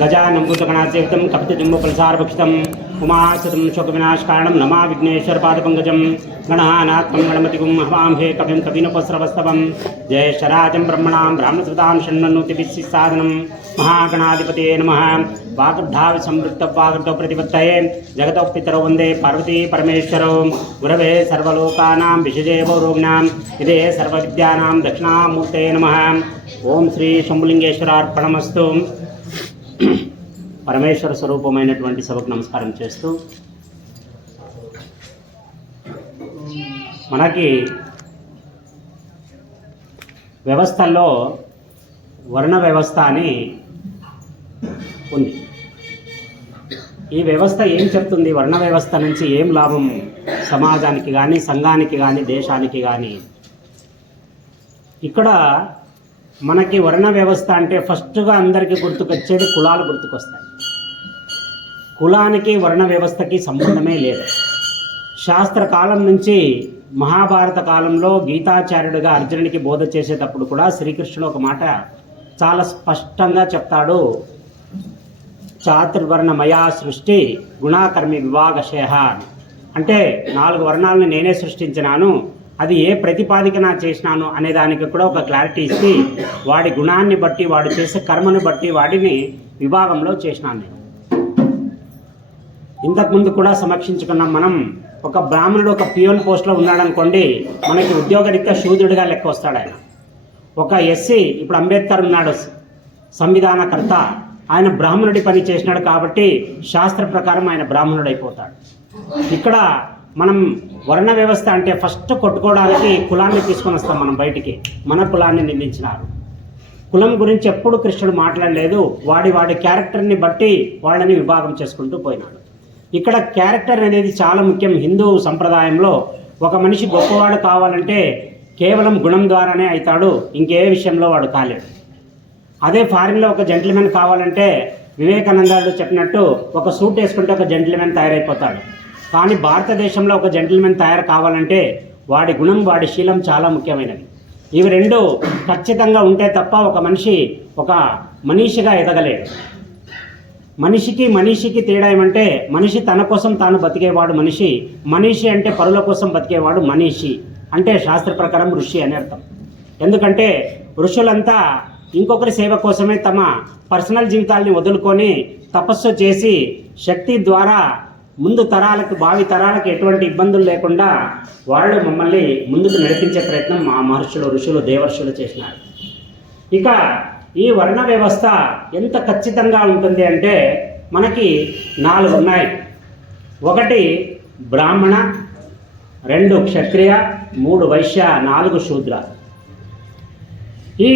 गजाननं भूतगणासेवितं कपितजम्बूफलसारभक्षितम् उमासतं शोकविनाशकारणं नमा विघ्नेश्वरपादपङ्कजं गणानात्मं गणपतिगुं हवामहे कविं कविनुपस्रवस्तवं जयशराजं ब्रह्मणां ब्राह्मणसुतां षण्मन्नुतिभिस्साधनं महागणाधिपतये नमः। वागर्धाविसंवृत्तवागर्धौ प्रतिपत्तये जगतौ पितरौ वन्दे पार्वती परमेश्वरौ गुरवे सर्वलोकानां विषजे भवरोगिणां इदे सर्वविद्यानां दक्षिणामूर्तये नमः। ओम श्री शंभुलिंगेश्वरार्पणमस्तु। పరమేశ్వర స్వరూపమైనటువంటి సభకు నమస్కారం చేస్తూ, మనకి వ్యవస్థల్లో వర్ణ వ్యవస్థ అని ఉంది. ఈ వ్యవస్థ ఏం చెప్తుంది? వర్ణ వ్యవస్థ నుంచి ఏం లాభం సమాజానికి కానీ, సంఘానికి కానీ, దేశానికి కానీ? ఇక్కడ మనకి వర్ణ వ్యవస్థ అంటే ఫస్ట్గా అందరికీ గుర్తుకొచ్చేది కులాలు గుర్తుకొస్తాయి. కులానికి వర్ణ వ్యవస్థకి సంబంధమే లేదు. శాస్త్ర కాలం నుంచి మహాభారత కాలంలో గీతాచార్యుడిగా అర్జునుడికి బోధ చేసేటప్పుడు కూడా శ్రీకృష్ణుడు ఒక మాట చాలా స్పష్టంగా చెప్తాడు. చాతుర్వర్ణమయా సృష్టి గుణాకర్మి విభాగశేహ. అంటే 4 వర్ణాలను నేనే సృష్టించినాను, అది ఏ ప్రతిపాదికన చేసినాను అనే దానికి కూడా ఒక క్లారిటీ ఇచ్చి, వాడి గుణాన్ని బట్టి, వాడు చేసే కర్మను బట్టి వాడిని విభాగంలో చేసినాను నేను. ఇంతకుముందు కూడా సమీక్షించుకున్నాం మనం. ఒక బ్రాహ్మణుడు ఒక పియోన్ పోస్ట్లో ఉన్నాడనుకోండి, మనకి ఉద్యోగరీత్యా శూద్రుడిగా లెక్క వస్తాడు ఆయన. ఒక ఎస్సీ, ఇప్పుడు అంబేద్కర్ ఉన్నాడు సంవిధానకర్త, ఆయన బ్రాహ్మణుడి పని చేసినాడు కాబట్టి శాస్త్ర ప్రకారం ఆయన బ్రాహ్మణుడు అయిపోతాడు. ఇక్కడ మనం వర్ణ వ్యవస్థ అంటే ఫస్ట్ కొట్టుకోవడానికి కులాన్ని తీసుకొని వస్తాం మనం బయటికి. మన కులాన్ని నిందించినారు. కులం గురించి ఎప్పుడు కృష్ణుడు మాట్లాడలేదు. వాడి క్యారెక్టర్ని బట్టి వాళ్ళని విభాగం చేసుకుంటూ పోయినాడు. ఇక్కడ క్యారెక్టర్ అనేది చాలా ముఖ్యం. హిందూ సంప్రదాయంలో ఒక మనిషి గొప్పవాడు కావాలంటే కేవలం గుణం ద్వారానే అవుతాడు, ఇంకే విషయంలో వాడు కాలేడు. అదే ఫారిన్లో ఒక జెంటిల్మెన్ కావాలంటే వివేకానందాడు చెప్పినట్టు ఒక సూట్ వేసుకుంటే ఒక జెంటిల్మెన్ తయారైపోతాడు. కానీ భారతదేశంలో ఒక జెంటిల్మెన్ తయారు కావాలంటే వాడి గుణం, వాడి శీలం చాలా ముఖ్యమైనవి. ఇవి రెండు ఖచ్చితంగా ఉంటే తప్ప ఒక మనిషి ఒక మనీషిగా ఎదగలేడు. మనిషికి తేడా ఏమంటే, మనిషి తన కోసం తాను బతికేవాడు మనిషి. మనీషి అంటే పరుల కోసం బతికేవాడు మనీషి. అంటే శాస్త్ర ప్రకారం ఋషి అని అర్థం. ఎందుకంటే ఋషులంతా ఇంకొకరి సేవ కోసమే తమ పర్సనల్ జీవితాల్ని వదులుకొని తపస్సు చేసి శక్తి ద్వారా ముందు తరాలకు, భావి తరాలకు ఎటువంటి ఇబ్బందులు లేకుండా వాళ్ళు మమ్మల్ని ముందుకు నడిపించే ప్రయత్నం మా మహర్షులు, ఋషులు, దేవర్షులు చేసినారు. ఇక ఈ వర్ణ వ్యవస్థ ఎంత ఖచ్చితంగా ఉంటుంది అంటే మనకి 4 ఉన్నాయి. 1 బ్రాహ్మణ, 2 క్షత్రియ, 3 వైశ్య, 4 శూద్ర. ఈ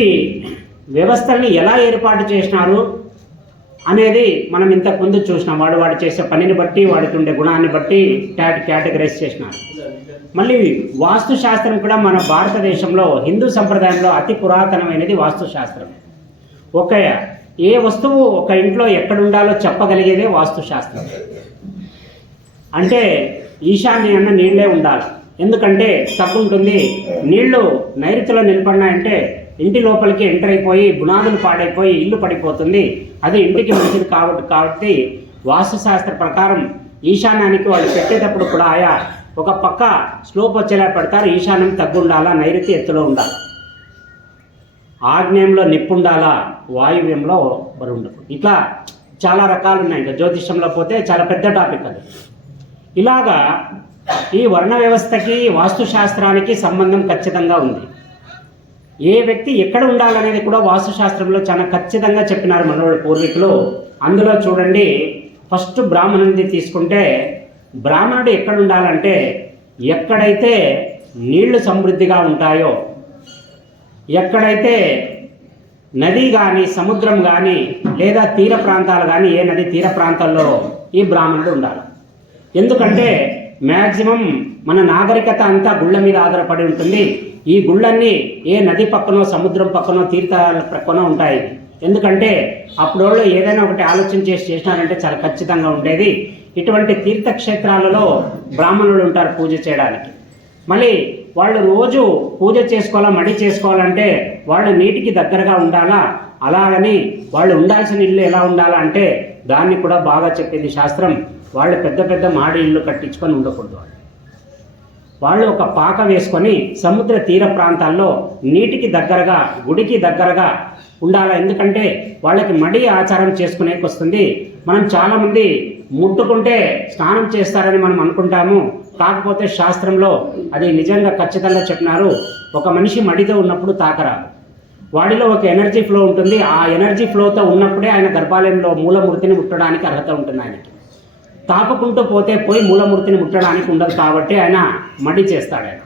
వ్యవస్థల్ని ఎలా ఏర్పాటు చేసినారు అనేది మనం ఇంతకుముందు చూసినాం. వాడు చేసే పనిని బట్టి, వాడికి ఉండే గుణాన్ని బట్టి కేటగరైజ్ చేసినారు. మళ్ళీ వాస్తుశాస్త్రం కూడా మన భారతదేశంలో హిందూ సంప్రదాయంలో అతి పురాతనమైనది వాస్తుశాస్త్రం. ఏ వస్తువు ఒక ఇంట్లో ఎక్కడ ఉండాలో చెప్పగలిగేదే వాస్తుశాస్త్రం. అంటే ఈశాన్యాన నీళ్ళే ఉండాలి. ఎందుకంటే తప్పు ఉంటుంది. నీళ్లు నైరుతిలో నిలబడినాయంటే ఇంటి లోపలికి ఎంటర్ అయిపోయి బునాదులు పాడైపోయి ఇల్లు పడిపోతుంది. అది ఇంటికి మంచిది కాబట్టి వాస్తుశాస్త్ర ప్రకారం ఈశాన్యానికి వాళ్ళు పెట్టేటప్పుడు కూడా ఒక పక్క స్లోప్ వచ్చేలా పెడతారు. ఈశాన్యం తగ్గుండాలా, నైరుతి ఎత్తులో ఉండాలి, ఆగ్నేయంలో నిప్పు ఉండాలా, వాయువ్యంలో బరుండదు. ఇట్లా చాలా రకాలు ఉన్నాయి. ఇంకా జ్యోతిష్యంలో పోతే చాలా పెద్ద టాపిక్ అది. ఇలాగా ఈ వర్ణ వ్యవస్థకి వాస్తుశాస్త్రానికి సంబంధం ఖచ్చితంగా ఉంది. ఏ వ్యక్తి ఎక్కడ ఉండాలనేది కూడా వాస్తుశాస్త్రంలో చాలా ఖచ్చితంగా చెప్పినారు మనోడు పూర్వీకులు. అందులో చూడండి, ఫస్ట్ బ్రాహ్మణుడిని తీసుకుంటే బ్రాహ్మణుడు ఎక్కడ ఉండాలంటే ఎక్కడైతే నీళ్లు సమృద్ధిగా ఉంటాయో, ఎక్కడైతే నది కానీ, సముద్రం కానీ, లేదా తీర ప్రాంతాలు కానీ, ఏ నది తీర ప్రాంతాల్లో ఈ బ్రాహ్మణుడు ఉండాలి. ఎందుకంటే మ్యాక్సిమం మన నాగరికత అంతా గుళ్ళ మీద ఆధారపడి ఉంటుంది. ఈ గుళ్ళన్నీ ఏ నది పక్కనో, సముద్రం పక్కనో, తీర్థాల పక్కనో ఉంటాయి. ఎందుకంటే అప్పుడు వాళ్ళు ఏదైనా ఒకటి ఆలోచన చేసినారంటే చాలా ఖచ్చితంగా ఉండేది. ఇటువంటి తీర్థక్షేత్రాలలో బ్రాహ్మణులు ఉంటారు పూజ చేయడానికి. మళ్ళీ వాళ్ళు రోజు పూజ చేసుకోవాలా, మడి చేసుకోవాలంటే వాళ్ళు నీటికి దగ్గరగా ఉండాలా. అలాగని వాళ్ళు ఉండాల్సిన ఇల్లు ఎలా ఉండాలా అంటే దాన్ని కూడా బాగా చెప్పింది శాస్త్రం. వాళ్ళు పెద్ద పెద్ద మాడి ఇల్లు కట్టించుకొని ఉండకూడదు. వాళ్ళు ఒక పాక వేసుకొని సముద్ర తీర ప్రాంతాల్లో నీటికి దగ్గరగా, గుడికి దగ్గరగా ఉండాలి. ఎందుకంటే వాళ్ళకి మడి ఆచారం చేసుకునేకి వస్తుంది. మనం చాలామంది ముట్టుకుంటే స్నానం చేస్తారని మనం అనుకుంటాము. కాకపోతే శాస్త్రంలో అది నిజంగా ఖచ్చితంగా చెప్పినారు. ఒక మనిషి మడితో ఉన్నప్పుడు తాకరాదు. వాడిలో ఒక ఎనర్జీ ఫ్లో ఉంటుంది. ఆ ఎనర్జీ ఫ్లోతో ఉన్నప్పుడే ఆయన గర్భాలయంలో మూలమూర్తిని ముట్టడానికి అర్హత ఉంటుంది. ఆయనకి తాకుకుంటూ పోతే పోయి మూలమూర్తిని ముట్టడానికి ఉండదు. కాబట్టి ఆయన మడి చేస్తాడు. ఆయన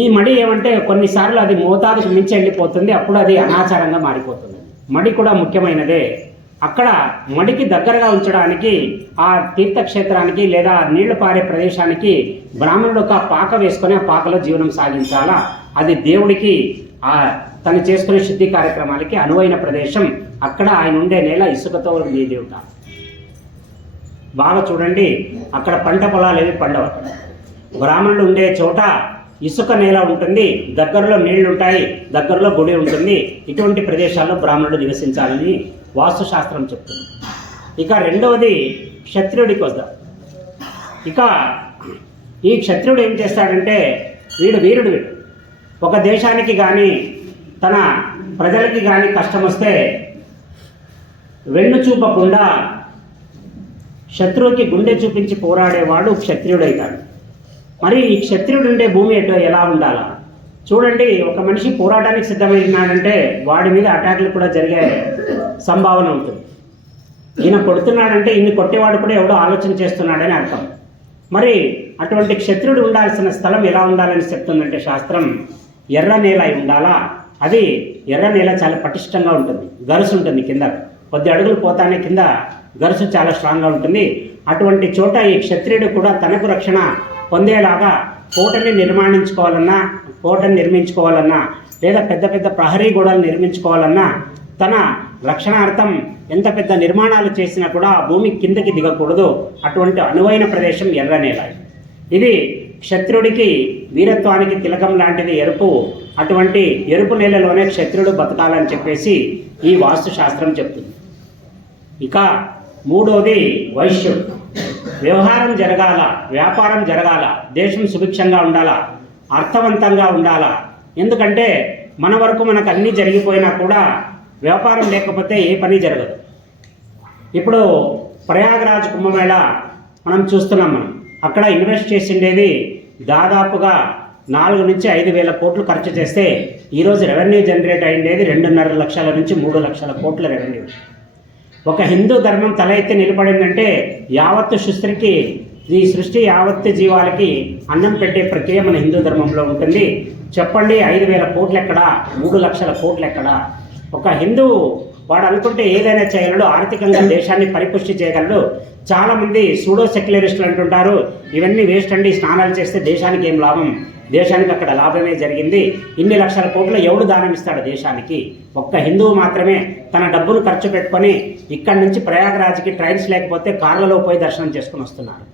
ఈ మడి ఏమంటే కొన్నిసార్లు అది మోతాదుకు మించి వెళ్ళిపోతుంది. అప్పుడు అది అనాచారంగా మారిపోతుంది. మడి కూడా ముఖ్యమైనదే. అక్కడ మడికి దగ్గరగా ఉంచడానికి ఆ తీర్థక్షేత్రానికి లేదా నీళ్లు పారే ప్రదేశానికి బ్రాహ్మణుడు ఒక పాక వేసుకొని ఆ పాకలో జీవనం సాగించాలా. అది దేవుడికి తను చేసుకునే శుద్ధి కార్యక్రమాలకి అనువైన ప్రదేశం. అక్కడ ఆయన ఉండే నేల ఇసుకతో ఉంది దేవత. బాగా చూడండి, అక్కడ పంట పొలాలు ఏవి పండవు. బ్రాహ్మణుడు ఉండే చోట ఇసుక నేల ఉంటుంది, దగ్గరలో నీళ్లు ఉంటాయి, దగ్గరలో గుడి ఉంటుంది. ఇటువంటి ప్రదేశాల్లో బ్రాహ్మణుడు నివసించాలని వాస్తుశాస్త్రం చెప్తుంది. ఇక రెండవది క్షత్రియుడికి వద్దాం. ఇక ఈ క్షత్రియుడు ఏం చేస్తాడంటే వీరుడు. ఒక దేశానికి కానీ తన ప్రజలకి కానీ కష్టం వస్తే వెన్ను చూపకుండా శత్రువుకి గుండె చూపించి పోరాడేవాడు క్షత్రియుడైతాడు. మరి ఈ క్షత్రియుడు ఉండే భూమి ఎలా ఉండాలా చూడండి. ఒక మనిషి పోరాటానికి సిద్ధమైనాడంటే వాడి మీద అటాక్లు కూడా జరిగే సంభావన ఉంటుంది. ఈయన కొడుతున్నాడంటే ఈయన కొట్టేవాడు కూడా ఎవడో ఆలోచన చేస్తున్నాడని అర్థం. మరి అటువంటి క్షత్రియుడు ఉండాల్సిన స్థలం ఎలా ఉండాలని చెప్తుందంటే శాస్త్రం, ఎర్ర నేల అయి ఉండాలా. అది ఎర్ర నేల చాలా పటిష్టంగా ఉంటుంది, గరుసు ఉంటుంది. కింద కొద్ది అడుగులు పోతానే కింద గరుసు చాలా స్ట్రాంగ్గా ఉంటుంది. అటువంటి చోట ఈ క్షత్రియుడు కూడా తనకు రక్షణ పొందేలాగా కోటని నిర్మించుకోవాలన్నా లేదా పెద్ద పెద్ద ప్రహరీ గోడలు నిర్మించుకోవాలన్నా తన రక్షణార్థం ఎంత పెద్ద నిర్మాణాలు చేసినా కూడా ఆ భూమి కిందకి దిగకూడదు. అటువంటి అనువైన ప్రదేశం ఎర్ర నేల. ఇది క్షత్రుడికి వీరత్వానికి తిలకం లాంటిది ఎరుపు. అటువంటి ఎరుపు నేలలోనే క్షత్రుడు బతకాలని చెప్పేసి ఈ వాస్తుశాస్త్రం చెప్తుంది. ఇక మూడోది వైశ్యుడు. వ్యవహారం జరగాల, వ్యాపారం జరగాల, దేశం సుభిక్షంగా ఉండాలా, అర్థవంతంగా ఉండాలా. ఎందుకంటే మన వరకు మనకు అన్నీ జరిగిపోయినా కూడా వ్యాపారం లేకపోతే ఏ పని జరగదు. ఇప్పుడు ప్రయాగరాజ్ కుంభమేళ మనం చూస్తున్నాం. అక్కడ ఇన్వెస్ట్ చేసిండేది దాదాపుగా 4 నుంచి 5 వేల కోట్లు ఖర్చు చేస్తే ఈరోజు రెవెన్యూ జనరేట్ అయ్యేది 2.5 లక్షల నుంచి 3 లక్షల కోట్ల రెవెన్యూ. ఒక హిందూ ధర్మం తల ఎత్తి నిలబడిందంటే యావత్తు ఈ సృష్టి యావత్తు జీవాలకి అన్నం పెట్టే ప్రక్రియ మన హిందూ ధర్మంలో ఉంటుంది. చెప్పండి, 5,000 కోట్లు ఎక్కడా, 3 లక్షల కోట్లు ఎక్కడా? ఒక హిందువు వాడు అనుకుంటే ఏదైనా చేయగలడు, ఆర్థికంగా దేశాన్ని పరిపుష్టి చేయగలడు. చాలామంది సూడో సెక్యులరిస్టులు అంటుంటారు, ఇవన్నీ వేస్ట్ అండి, స్నానాలు చేస్తే దేశానికి ఏం లాభం, దేశానికి అక్కడ లాభమే జరిగింది. ఇన్ని లక్షల కోట్లు ఎవడు దానం ఇస్తాడు దేశానికి? ఒక్క హిందువు మాత్రమే తన డబ్బును ఖర్చు పెట్టుకొని ఇక్కడి నుంచి ప్రయాగరాజ్కి ట్రైన్స్ లేకపోతే కార్లలో పోయి దర్శనం చేసుకుని వస్తున్నారు.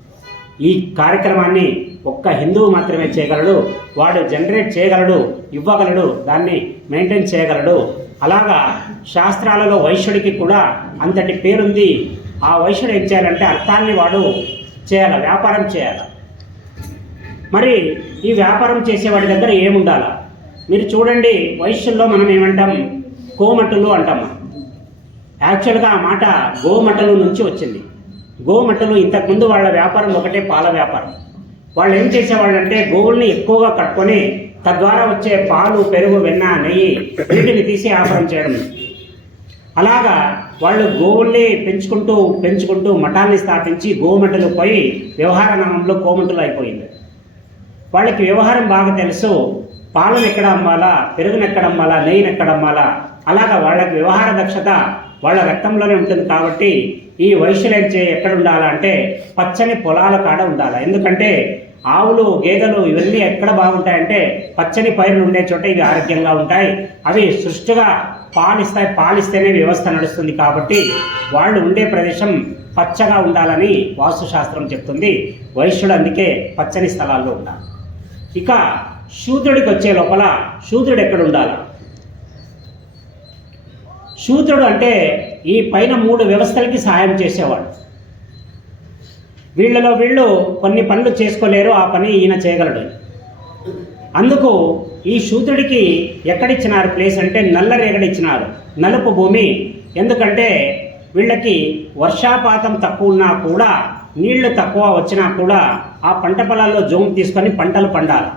ఈ కార్యక్రమాన్ని ఒక్క హిందువు మాత్రమే చేయగలడు. వాడు జనరేట్ చేయగలడు, ఇవ్వగలడు, దాన్ని మెయింటైన్ చేయగలడు. అలాగా శాస్త్రాలలో వైశ్యుడికి కూడా అంతటి పేరుంది. ఆ వైశ్యుడు ఏం చేయాలంటే అర్థాన్ని వాడు చేయాలి, వ్యాపారం చేయాలి. మరి ఈ వ్యాపారం చేసేవాడి దగ్గర ఏముండాలా? మీరు చూడండి, వైశ్యుల్లో మనం ఏమంటాం, కోమటలు అంటాం. యాక్చువల్గా ఆ మాట గోమటలు నుంచి వచ్చింది. గోమటలు ఇంతకుముందు వాళ్ళ వ్యాపారం ఒకటే, పాల వ్యాపారం. వాళ్ళు ఏం చేసేవాళ్ళంటే గోవుల్ని ఎక్కువగా కట్టుకొని తద్వారా వచ్చే పాలు, పెరుగు, వెన్న, నెయ్యి వీటిని తీసి వ్యాపారం చేయడం. అలాగా వాళ్ళు గోవుల్ని పెంచుకుంటూ మఠాన్ని స్థాపించి గోమటలు పోయి వ్యవహార నామంలో కోమటలు అయిపోయింది. వాళ్ళకి వ్యవహారం బాగా తెలుసు, పాలను ఎక్కడ అమ్మాలా, పెరుగును ఎక్కడ అమ్మాలా, నెయ్యిని ఎక్కడ అమ్మాలా. అలాగా వాళ్ళకి వ్యవహార దక్షత వాళ్ళ రక్తంలోనే ఉంటుంది. కాబట్టి ఈ వైశ్యులు ఎక్కడ ఉండాలా అంటే పచ్చని పొలాల కాడ ఉండాలి. ఎందుకంటే ఆవులు, గేదెలు ఇవన్నీ ఎక్కడ బాగుంటాయంటే పచ్చని పైరులు ఉండే చోట ఇవి ఆరోగ్యంగా ఉంటాయి. అవి సృష్టిగా పాలిస్తాయి, పాలిస్తేనే వ్యవస్థ నడుస్తుంది. కాబట్టి వాళ్ళు ఉండే ప్రదేశం పచ్చగా ఉండాలని వాస్తుశాస్త్రం చెప్తుంది. వైశ్యుడు అందుకే పచ్చని స్థలాల్లో ఉండాలి. ఇక శూద్రుడికి వచ్చే లోపల శూద్రుడు ఎక్కడ ఉండాలి? శూద్రుడు అంటే ఈ పైన 3 వ్యవస్థలకి సహాయం చేసేవాడు. వీళ్ళలో వీళ్ళు కొన్ని పనులు చేసుకోలేరు, ఆ పని ఈయన చేయగలడు. అందుకు ఈ శూద్రుడికి ఎక్కడిచ్చినారు ప్లేస్ అంటే నల్లరేగడి ఇచ్చినారు, నలుపు భూమి. ఎందుకంటే వీళ్ళకి వర్షాపాతం తక్కువ ఉన్నా కూడా, నీళ్లు తక్కువ వచ్చినా కూడా ఆ పంట పొలాల్లో జోము తీసుకొని పంటలు పండాలి.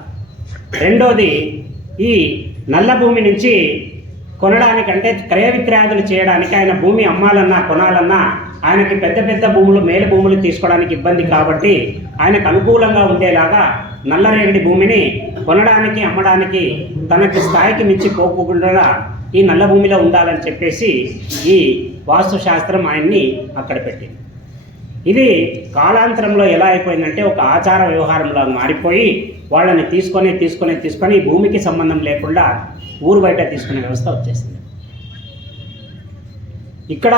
రెండోది, ఈ నల్ల భూమి నుంచి కొనడానికంటే క్రయ విక్రయాదులు చేయడానికి, ఆయన భూమి అమ్మాలన్నా కొనాలన్నా ఆయనకి పెద్ద పెద్ద భూములు, మేలు భూములు తీసుకోవడానికి ఇబ్బంది కాబట్టి ఆయనకు అనుకూలంగా ఉండేలాగా నల్లరేగడి భూమిని కొనడానికి, అమ్మడానికి తనకి స్థాయికి మించి పోకుండా ఈ నల్ల భూమిలో ఉండాలని చెప్పేసి ఈ వాస్తుశాస్త్రం ఆయన్ని అక్కడ పెట్టింది. ఇది కాలాంతరంలో ఎలా అయిపోయిందంటే ఒక ఆచార వ్యవహారంలో మారిపోయి వాళ్ళని తీసుకొని భూమికి సంబంధం లేకుండా ఊరు బయట తీసుకునే వ్యవస్థ వచ్చేసింది. ఇక్కడ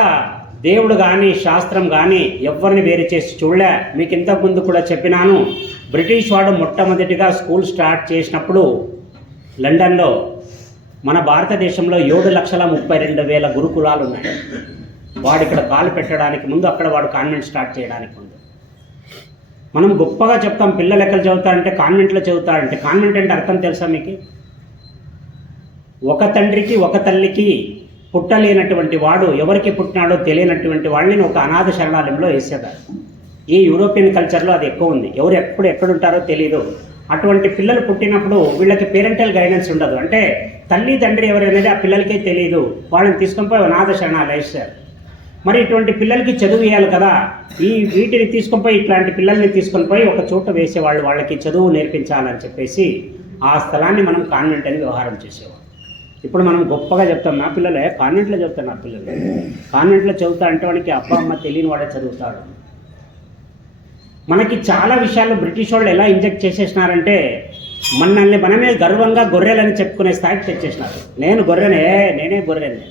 దేవుడు కానీ శాస్త్రం కానీ ఎవరిని వేరు చేసి చూడలే. మీకు ఇంతకుముందు కూడా చెప్పినాను, బ్రిటిష్ వాడు మొట్టమొదటిగా స్కూల్ స్టార్ట్ చేసినప్పుడు లండన్లో మన భారతదేశంలో 7,32,000 గురుకులాలు ఉన్నాయి. వాడు ఇక్కడ కాలు పెట్టడానికి ముందు, అక్కడ వాడు కాన్వెంట్ స్టార్ట్ చేయడానికి ముందు. మనం గొప్పగా చెప్తాం, పిల్లలు ఎక్కడ చదువుతారంటే కాన్వెంట్లో చదువుతారంటే. కాన్వెంట్ అంటే అర్థం తెలుసా మీకు? ఒక తండ్రికి ఒక తల్లికి పుట్టలేనటువంటి వాడు, ఎవరికి పుట్టినాడో తెలియనటువంటి వాడిని ఒక అనాథ శరణాలయంలో వేసేదారు. ఈ యూరోపియన్ కల్చర్లో అది ఎక్కువ ఉంది. ఎవరు ఎప్పుడు ఎక్కడుంటారో తెలియదు. అటువంటి పిల్లలు పుట్టినప్పుడు వీళ్ళకి పేరెంటల్ గైడెన్స్ ఉండదు. అంటే తల్లి తండ్రి ఎవరనేది ఆ పిల్లలకే తెలియదు. వాళ్ళని తీసుకొని పోయి అనాథ శరణాలయం వేస్తారు. మరి ఇటువంటి పిల్లలకి చదువు ఇవ్వాలి కదా, వీటిని తీసుకొని పోయి, ఇట్లాంటి పిల్లల్ని తీసుకొని పోయి ఒక చోట వేసేవాళ్ళు, వాళ్ళకి చదువు నేర్పించాలని చెప్పేసి ఆ స్థలాన్ని మనం కాన్వెంట్ అని వ్యవహారం చేసేవాళ్ళం. ఇప్పుడు మనం గొప్పగా చెప్తాం, నా పిల్లలే కాన్వెంట్లో చదువుతారు, నా పిల్లలు కాన్వెంట్లో చదువుతా అంటే వాడికి అబ్బా అమ్మ తెలియని వాడే చదువుతాడు. మనకి చాలా విషయాల్లో బ్రిటిష్ వాళ్ళు ఎలా ఇంజెక్ట్ చేసేసినారంటే, మనమే గర్వంగా గొర్రెలని చెప్పుకునే స్థాయికి తెచ్చేసినారు. నేను గొర్రెనే, నేనే గొర్రెని.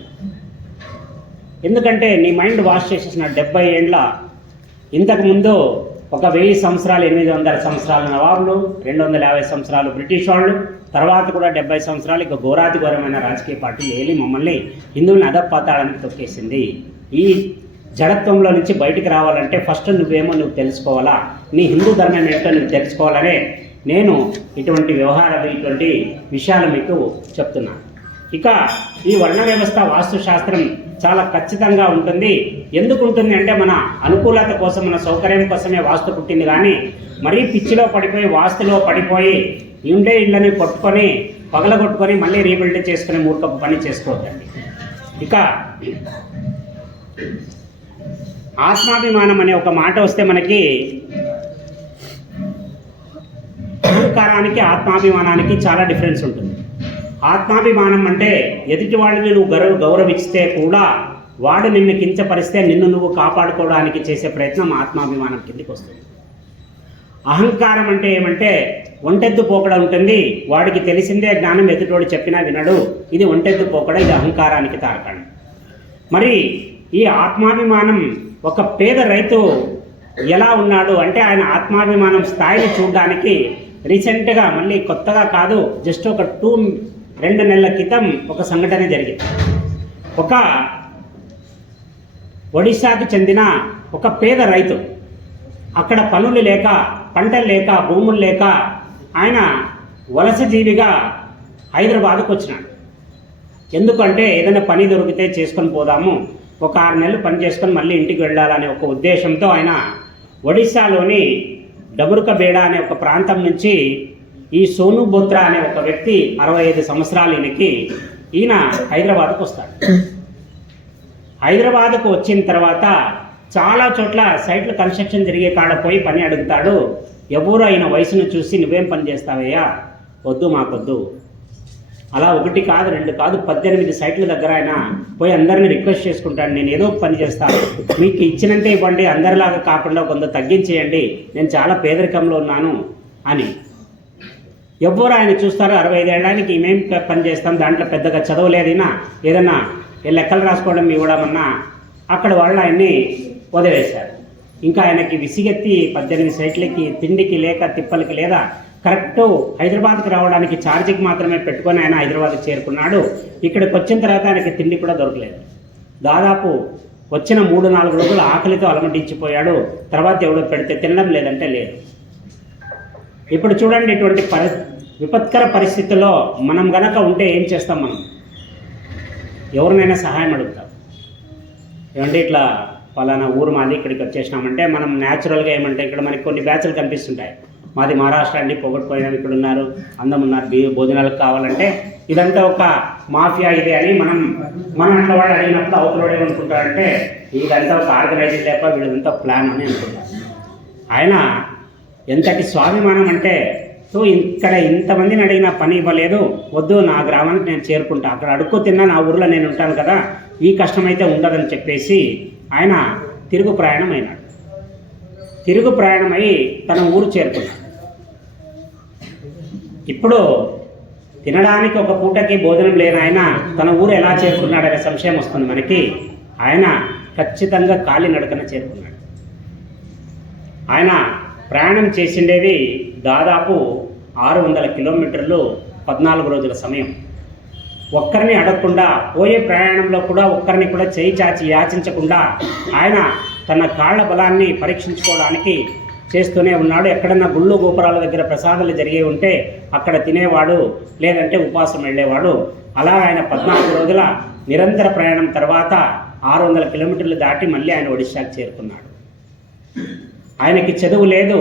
ఎందుకంటే నీ మైండ్ వాష్ చేసేసినారు. 70 ఏండ్ల ఇంతకుముందు ఒక 1000 సంవత్సరాలు, 800 సంవత్సరాలు నవాబులు, 250 సంవత్సరాలు బ్రిటిష్ వాళ్ళు, తర్వాత కూడా 70 సంవత్సరాలు ఇక ఘోరాతి ఘోరమైన రాజకీయ పార్టీ ఏలి మమ్మల్ని హిందువుని అధపాతాళానికి తొక్కేసింది. ఈ జడత్వంలో నుంచి బయటికి రావాలంటే ఫస్ట్ నువ్వేమో నువ్వు తెలుసుకోవాలా, నీ హిందూ ధర్మం ఏంటో నువ్వు తెలుసుకోవాలనే నేను ఇటువంటి వ్యవహారాలు, ఇటువంటి విషయాలు మీకు చెప్తున్నాను. ఇక ఈ వర్ణ వ్యవస్థ వాస్తుశాస్త్రం చాలా ఖచ్చితంగా ఉంటుంది. ఎందుకు ఉంటుంది అంటే మన అనుకూలత కోసం, మన సౌకర్యం కోసమే వాస్తు పుట్టింది. కానీ మరీ పిచ్చిలో పడిపోయి, వాస్తులో పడిపోయి ఉండే ఇళ్ళని పట్టుకొని పగలగొట్టుకొని మళ్ళీ రీబిల్డ్ చేసుకునే మూర్ఖపు పని చేసుకోవద్దండి. ఇక ఆత్మాభిమానం అనే ఒక మాట వస్తే మనకి అహంకారానికి ఆత్మాభిమానానికి చాలా డిఫరెన్స్ ఉంటుంది. ఆత్మాభిమానం అంటే ఎదుటి వాళ్ళని నువ్వు గౌరవిస్తే కూడా వాడు నిన్ను కించపరిస్తే నిన్ను నువ్వు కాపాడుకోవడానికి చేసే ప్రయత్నం ఆత్మాభిమానం కిందకి వస్తుంది. అహంకారం అంటే ఏమంటే ఒంటెద్దు పోకడ ఉంటుంది. వాడికి తెలిసిందే జ్ఞానం, ఎదుటోడు చెప్పినా వినడు. ఇది ఒంటెద్దు పోకడ, ఇది అహంకారానికి తారకండి. మరి ఈ ఆత్మాభిమానం, ఒక పేద రైతు ఎలా ఉన్నాడు అంటే ఆయన ఆత్మాభిమానం స్థాయిని చూడడానికి రీసెంట్గా, మళ్ళీ కొత్తగా కాదు, జస్ట్ ఒక 2 నెలల క్రితం ఒక సంఘటన జరిగింది. ఒక ఒడిశాకి చెందిన ఒక పేద రైతు, అక్కడ పనులు లేక, పంటలు లేక, భూములు లేక ఆయన వలస జీవిగా హైదరాబాద్కు వచ్చినాడు. ఎందుకంటే ఏదైనా పని దొరికితే చేసుకొని పోదాము, ఒక 6 నెలలు పని చేసుకొని మళ్ళీ ఇంటికి వెళ్ళాలనే ఒక ఉద్దేశంతో ఆయన ఒడిశాలోని డబుర్కబేడ అనే ఒక ప్రాంతం నుంచి ఈ సోను బోత్రా అనే ఒక వ్యక్తి 65 సంవత్సరాలు ఈయన హైదరాబాద్కు వస్తాడు. హైదరాబాద్కు వచ్చిన తర్వాత చాలా చోట్ల సైట్లు కన్స్ట్రక్షన్ జరిగే కాడ పోయి పని అడుగుతాడు. ఎవరు ఆయన వయసును చూసి నువ్వేం పని చేస్తావయ్యా, వద్దు మాకొద్దు. అలా 1 కాదు 2 కాదు 18 సైట్ల దగ్గర ఆయన పోయి అందరిని రిక్వెస్ట్ చేసుకుంటాడు, నేను ఏదో పని చేస్తాను, మీకు ఇచ్చినంతే ఇవ్వండి, అందరిలాగా కాకుండా కొంత తగ్గించేయండి, నేను చాలా పేదరికంలో ఉన్నాను అని. ఎవ్వరు ఆయన చూస్తారు, 65 ఏళ్ళకి మేం పని చేస్తాం, దాంట్లో పెద్దగా చదవలేదైనా, ఏదన్నా లెక్కలు రాసుకోవడం ఇవ్వడమన్నా అక్కడ వాళ్ళు ఆయన్ని వదిలేశారు. ఇంకా ఆయనకి విసిగెత్తి 18 సైట్లకి తిండికి లేక, తిప్పలకి లేదా, కరెక్ట్ హైదరాబాద్కి రావడానికి ఛార్జీకి మాత్రమే పెట్టుకొని ఆయన హైదరాబాద్కి చేరుకున్నాడు. ఇక్కడికి వచ్చిన తర్వాత ఆయనకి తిండి కూడా దొరకలేదు. దాదాపు వచ్చిన 3-4 రోజులు ఆకలితో అలమటించిపోయాడు. తర్వాత ఎవడో పెడితే తినడం, లేదంటే లేదు. ఇప్పుడు చూడండి, ఇటువంటి విపత్కర పరిస్థితుల్లో మనం గనక ఉంటే ఏం చేస్తాం? మనం ఎవరినైనా సహాయం అడుగుతాం. ఏమంటే ఇట్లా పలానా ఊరు మాది, ఇక్కడికి వచ్చేసినామంటే మనం న్యాచురల్గా ఏమంటే ఇక్కడ మనకి కొన్ని బ్యాచ్లు కనిపిస్తుంటాయి. మాది మహారాష్ట్ర అండి, పొగట్టుపోయినాం, ఇక్కడ ఉన్నారు, అందం ఉన్నారు, భోజనాలకు కావాలంటే ఇదంతా ఒక మాఫియా ఇదే అని మనం అట్లా వాడు అడిగినప్పుడు అవతలవాడు ఏమనుకుంటాడంటే ఇదంతా ఒక ఆర్గనైజింగ్ లేక వీళ్ళంతా ప్లాన్ అని అనుకుంటారు. ఆయన ఎంతటి స్వాభిమానం అంటే, సో ఇక్కడ ఇంతమందిని అడిగిన పని ఇవ్వలేదు, వద్దు, నా గ్రామానికి నేను చేరుకుంటా, అక్కడ అడుక్కు తిన్నా నా ఊర్లో నేను ఉంటాను కదా, ఈ కష్టమైతే ఉండదని చెప్పేసి ఆయన తిరుగు ప్రయాణం అయినాడు. తిరుగు ప్రయాణమై తన ఊరు చేరుకున్నాడు. ఇప్పుడు తినడానికి ఒక పూటకి భోజనం లేని ఆయన తన ఊరు ఎలా చేరుకున్నాడనే సంశయం వస్తుంది మనకి. ఆయన ఖచ్చితంగా కాలినడకన చేరుకున్నాడు. ఆయన ప్రయాణం చేసిండేది దాదాపు 600 కిలోమీటర్లు, 14 రోజుల సమయం. ఒక్కరిని అడగకుండా, పోయే ప్రయాణంలో కూడా ఒక్కరిని కూడా చేయి చాచి యాచించకుండా ఆయన తన కాళ్ల బలాన్ని పరీక్షించుకోవడానికి చేస్తూనే ఉన్నాడు. ఎక్కడన్నా గుళ్ళు గోపురాల దగ్గర ప్రసాదాలు జరిగే ఉంటే అక్కడ తినేవాడు, లేదంటే ఉపవాసం వెళ్ళేవాడు. అలా ఆయన 14 రోజుల నిరంతర ప్రయాణం తర్వాత 600 కిలోమీటర్లు దాటి మళ్ళీ ఆయన ఒడిశాకు చేరుకున్నాడు. ఆయనకి చదువు లేదు,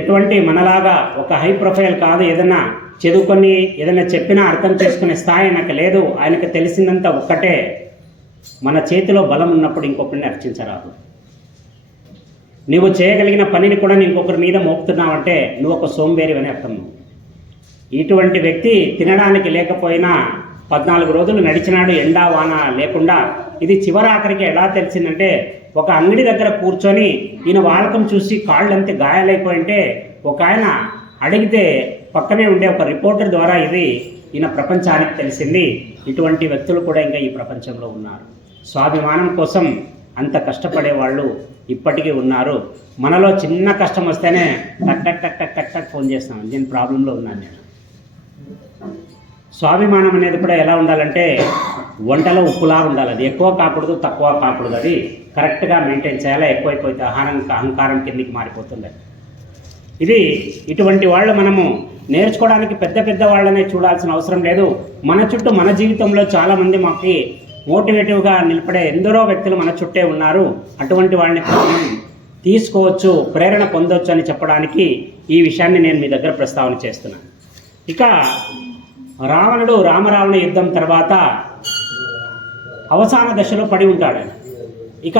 ఎటువంటి మనలాగా ఒక హై ప్రొఫైల్ కాదు, ఏదైనా చదువుకొని ఏదైనా చెప్పినా అర్థం చేసుకునే స్థాయి నాకు లేదు. ఆయనకు తెలిసిందంతా ఒక్కటే, మన చేతిలో బలం ఉన్నప్పుడు ఇంకొకరిని అర్చించరాదు. నువ్వు చేయగలిగిన పనిని కూడా ఇంకొకరి మీద మోపుతున్నావంటే నువ్వు ఒక సోంబేరి అని అర్థం. ఇటువంటి వ్యక్తి తినడానికి లేకపోయినా 14 రోజులు నడిచినాడు, ఎండా వాన లేకుండా. ఇది చివరాఖరికి ఎలా తెలిసిందంటే, ఒక అంగడి దగ్గర కూర్చొని ఈయన వాడకం చూసి కాళ్ళంతా గాయాలైపోయింటే ఒక ఆయన అడిగితే పక్కనే ఉండే ఒక రిపోర్టర్ ద్వారా ఇది ఈయన ప్రపంచానికి తెలిసింది. ఇటువంటి వ్యక్తులు కూడా ఇంకా ఈ ప్రపంచంలో ఉన్నారు. స్వాభిమానం కోసం అంత కష్టపడే వాళ్ళు ఇప్పటికీ ఉన్నారు. మనలో చిన్న కష్టం వస్తేనే టక్ టక్ టక్ టక్ టక్ టక్ ఫోన్ చేస్తాం, నేను ప్రాబ్లంలో ఉన్నాను నేను. స్వాభిమానం అనేది కూడా ఎలా ఉండాలంటే వంటలో ఉప్పులా ఉండాలి. అది ఎక్కువ కాకూడదు, తక్కువ కాకూడదు. అది కరెక్ట్గా మెయింటైన్ చేయాలి. ఎక్కువైపోతే అహంకారం కిందికి మారిపోతుంది. ఇది ఇటువంటి వాళ్ళు మనము నేర్చుకోవడానికి పెద్ద పెద్ద వాళ్ళనే చూడాల్సిన అవసరం లేదు. మన చుట్టూ మన జీవితంలో చాలామంది మాకు మోటివేటివ్గా నిలబడే ఎందరో వ్యక్తులు మన చుట్టే ఉన్నారు. అటువంటి వాళ్ళని మనం తీసుకోవచ్చు, ప్రేరణ పొందవచ్చు అని చెప్పడానికి ఈ విషయాన్ని నేను మీ దగ్గర ప్రస్తావన చేస్తున్నాను. ఇక రావణుడు రామరావణ యుద్ధం తర్వాత అవసాన దశలో పడి ఉంటాడు. ఇక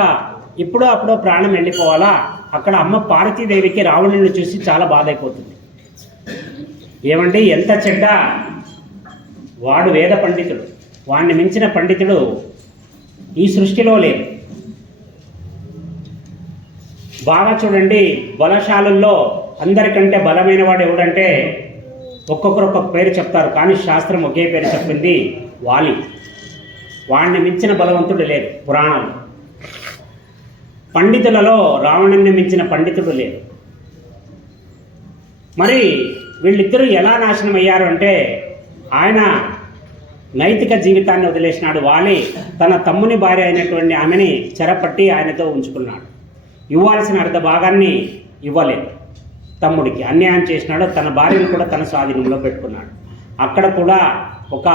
ఇప్పుడో అప్పుడో ప్రాణం వెళ్ళిపోవాలా. అక్కడ అమ్మ పార్వతీదేవికి రావణుడిని చూసి చాలా బాధ అయిపోతుంది. ఏమండి, ఎంత చెడ్డ వాడు, వేద పండితుడు, వాడిని మించిన పండితుడు ఈ సృష్టిలో లేదు. బాగా చూడండి, బలశాలుల్లో అందరికంటే బలమైన వాడు ఎవడంటే ఒక్కొక్కరు ఒక్కొక్క పేరు చెప్తారు, కానీ శాస్త్రం ఒకే పేరు చెప్పింది, వాలి. వాడిని మించిన బలవంతుడు లేడు పురాణాలు. పండితులలో రావణుని మించిన పండితుడు లేడు. మరి వీళ్ళిద్దరూ ఎలా నాశనం అయ్యారు అంటే, ఆయన నైతిక జీవితాన్ని వదిలేసినాడు. వాలి తన తమ్ముని భార్య అయినటువంటి ఆమెని చెరపట్టి ఆయనతో ఉంచుకున్నాడు. ఇవ్వాల్సిన అర్ధ భాగాన్ని ఇవ్వలేదు, తమ్ముడికి అన్యాయం చేసినాడు. తన భార్యను కూడా తన స్వాధీనంలో పెట్టుకున్నాడు. అక్కడ కూడా ఒక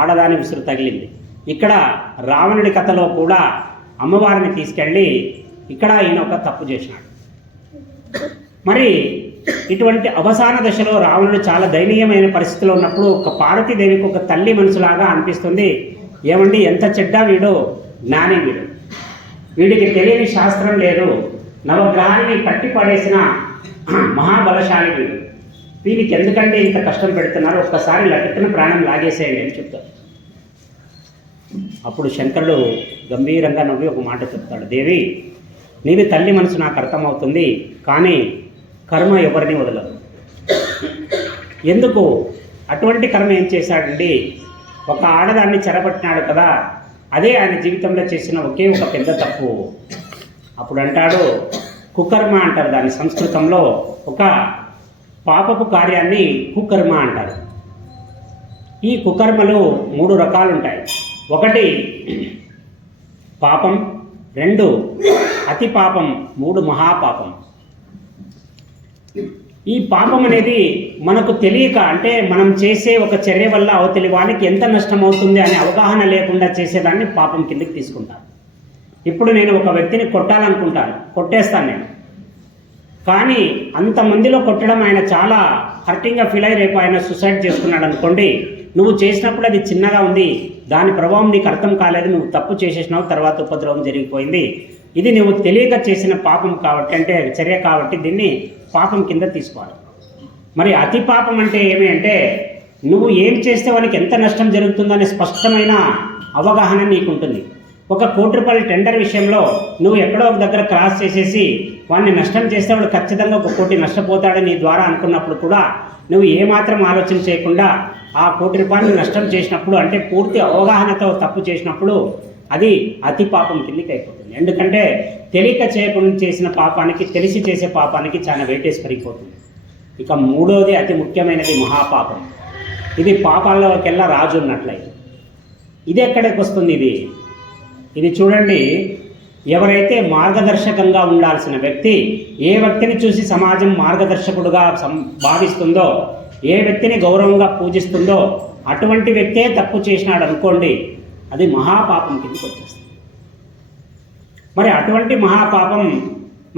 ఆడదాని విసురు తగిలింది. ఇక్కడ రావణుడి కథలో కూడా అమ్మవారిని తీసుకెళ్ళి ఇక్కడ ఈయన ఒక తప్పు చేసినాడు. మరి ఇటువంటి అవసాన దశలో రావణుడు చాలా దయనీయమైన పరిస్థితిలో ఉన్నప్పుడు ఒక పార్వతీదేవికి ఒక తల్లి మనసులాగా అనిపిస్తుంది. ఏమండి, ఎంత చెడ్డ వీడు, జ్ఞాని వీడు, వీడికి తెలియని శాస్త్రం లేదు, నవగ్రహాన్ని కట్టి పడేసిన మహాబలశాలి వీడు, వీడికి ఎందుకంటే ఇంత కష్టం పెడుతున్నారు, ఒక్కసారి లటికన ప్రాణం లాగేసేయండి అని చెప్తాడు. అప్పుడు శంకరుడు గంభీరంగా నవ్వి ఒక మాట చెప్తాడు, దేవి, నీది తల్లి మనసు నాకు అర్థమవుతుంది, కానీ కర్మ ఎవరిని వదలదు. ఎందుకు? అటువంటి కర్మ ఏం చేశాడండి? ఒక ఆడదాన్ని చెరపట్టినాడు కదా, అదే ఆయన జీవితంలో చేసిన ఒకే ఒక పెద్ద తప్పు. అప్పుడు అంటాడు, కుకర్మ అంటారు దాన్ని సంస్కృతంలో. ఒక పాపపు కార్యాన్ని కుకర్మ అంటారు. ఈ కుకర్మలు 3 రకాలు ఉంటాయి. ఒకటి పాపం, 2 అతి పాపం, 3 మహాపాపం. ఈ పాపం అనేది మనకు తెలియక, అంటే మనం చేసే ఒక చర్య వల్ల అవతలి వానికి ఎంత నష్టం అవుతుంది అనే అవగాహన లేకుండా చేసేదాన్ని పాపం కిందకి తీసుకుంటాను. ఇప్పుడు నేను ఒక వ్యక్తిని కొట్టాలనుకుంటాను, కొట్టేస్తాను నేను. కానీ అంతమందిలో కొట్టడం ఆయన చాలా హర్టింగ్గా ఫీల్ అయ్యి రేపు ఆయన సూసైడ్ చేసుకున్నాడు అనుకోండి, నువ్వు చేసినప్పుడు అది చిన్నగా ఉంది, దాని ప్రభావం నీకు అర్థం కాలేదు, నువ్వు తప్పు చేసేసినావు, తర్వాత ఉపద్రవం జరిగిపోయింది, ఇది నువ్వు తెలియక చేసిన పాపం కాబట్టి, అంటే చర్య కాబట్టి దీన్ని పాపం కింద తీసుకోవాలి. మరి అతి పాపం అంటే ఏమి అంటే, నువ్వు ఏం చేస్తే వానికి ఎంత నష్టం జరుగుతుందనే స్పష్టమైన అవగాహన నీకు ఉంటుంది. ఒక 1 కోటి రూపాయల టెండర్ విషయంలో నువ్వు ఎక్కడో ఒక దగ్గర క్రాస్ చేసేసి వాడిని నష్టం చేస్తే వాడు ఖచ్చితంగా 1 కోటి నష్టపోతాడని నీ ద్వారా అనుకున్నప్పుడు కూడా నువ్వు ఏమాత్రం ఆలోచన చేయకుండా ఆ 1 కోటి రూపాయలు నష్టం చేసినప్పుడు, అంటే పూర్తి అవగాహనతో తప్పు చేసినప్పుడు అది అతి పాపం కిందకి అయిపోతుంది. ఎందుకంటే తెలియక చేయకుండా చేసిన పాపానికి, తెలిసి చేసే పాపానికి చాలా వెయిటేజ్ పెరిగిపోతుంది. ఇక 3వది అతి ముఖ్యమైనది మహాపాపం. ఇది పాపాల్లోకెల్లా రాజు ఉన్నట్లయితే. ఇది ఎక్కడికి వస్తుంది? ఇది చూడండి, ఎవరైతే మార్గదర్శకంగా ఉండాల్సిన వ్యక్తి, ఏ వ్యక్తిని చూసి సమాజం మార్గదర్శకుడుగా భావిస్తుందో, ఏ వ్యక్తిని గౌరవంగా పూజిస్తుందో అటువంటి వ్యక్తే తప్పు చేసినాడు అనుకోండి, అది మహాపాపం కిందకి వచ్చేస్తుంది. మరి అటువంటి మహాపాపం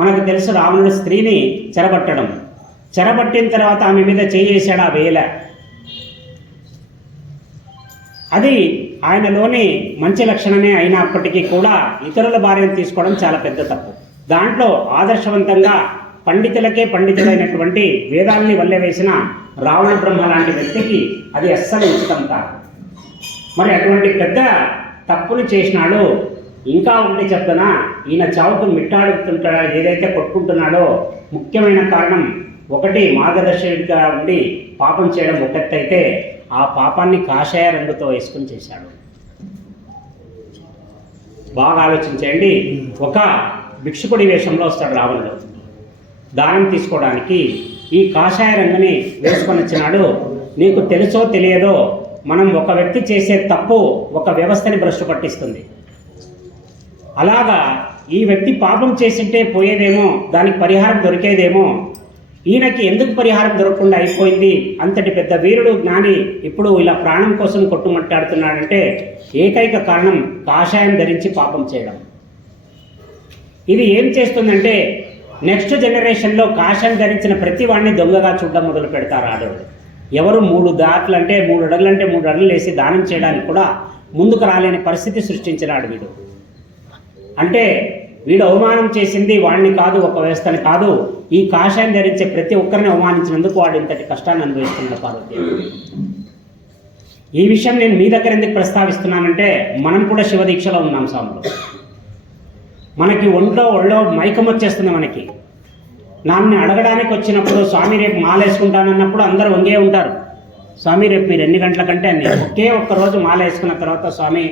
మనకు తెలుసు. రావణుడు స్త్రీని చెరబట్టిన తర్వాత ఆమె మీద చేయేశాడు ఆ వేల. అది ఆయనలోని మంచి లక్షణమే అయినప్పటికీ కూడా ఇతరుల భార్యను తీసుకోవడం చాలా పెద్ద తప్పు. దాంట్లో ఆదర్శవంతంగా పండితులకే పండితుడైనటువంటి వేదాల్ని వల్లెవేసిన రావణ బ్రహ్మ లాంటి వ్యక్తికి అది అస్సలు ఉచితం కాదు. మరి అటువంటి పెద్ద తప్పులు చేసినాడు. ఇంకా ఒకటి చెప్తున్నా, ఈయన చావుకు మిట్టాడుతుంటాడు, ఏదైతే కొట్టుకుంటున్నాడో ముఖ్యమైన కారణం ఒకటి మార్గదర్శకుడిగా ఉండి పాపం చేయడం ఒకటైతే, ఆ పాపాన్ని కాషాయ రంగుతో వేసుకుని చేశాడు. బాగా ఆలోచించండి. ఒక భిక్షుకుడి వేషంలో వస్తాడు రావణుడు దానం తీసుకోవడానికి. ఈ కాషాయ రంగుని వేసుకొని వచ్చినాడు. నీకు తెలుసో తెలియదో, మనం ఒక వ్యక్తి చేసే తప్పు ఒక వ్యవస్థని భ్రష్టు పట్టిస్తుంది. అలాగా ఈ వ్యక్తి పాపం చేసింటే పోయేదేమో, దానికి పరిహారం దొరికేదేమో, ఈయనకి ఎందుకు పరిహారం దొరకకుండా అయిపోయింది? అంతటి పెద్ద వీరుడు జ్ఞాని ఇప్పుడు ఇలా ప్రాణం కోసం కొట్టుమట్టాడుతున్నాడంటే ఏకైక కారణం కాషాయం ధరించి పాపం చేయడం. ఇది ఏం చేస్తుందంటే, నెక్స్ట్ జనరేషన్లో కాషాయం ధరించిన ప్రతి వాడిని దొంగగా చూడడం మొదలు పెడతారు ఆడవాళ్ళు. ఎవరు 3 దాట్లు అంటే 3 అడుగులంటే 3 అడుగులు వేసి దానం చేయడానికి కూడా ముందుకు రాలేని పరిస్థితి సృష్టించినాడు వీడు. అంటే వీడు అవమానం చేసింది వాడిని కాదు, ఒక వ్యవస్థని కాదు, ఈ కాషాయం ధరించే ప్రతి ఒక్కరిని అవమానించినందుకు వాడు ఇంతటి కష్టాన్ని అనుభవిస్తున్నాడు పార్వతి. ఈ విషయం నేను మీ దగ్గర ఎందుకు ప్రస్తావిస్తున్నానంటే, మనం కూడా శివదీక్షలో ఉన్నాం స్వాములు. మనకి ఒళ్ళో మైకం వచ్చేస్తుంది. మనకి నన్ను అడగడానికి వచ్చినప్పుడు, స్వామి రేపు మాల వేసుకుంటానన్నప్పుడు అందరూ వంగే ఉంటారు. స్వామి రేపు మీరు ఎన్ని గంటల కంటే అన్ని, ఒకే ఒక్కరోజు మాల వేసుకున్న తర్వాత స్వామి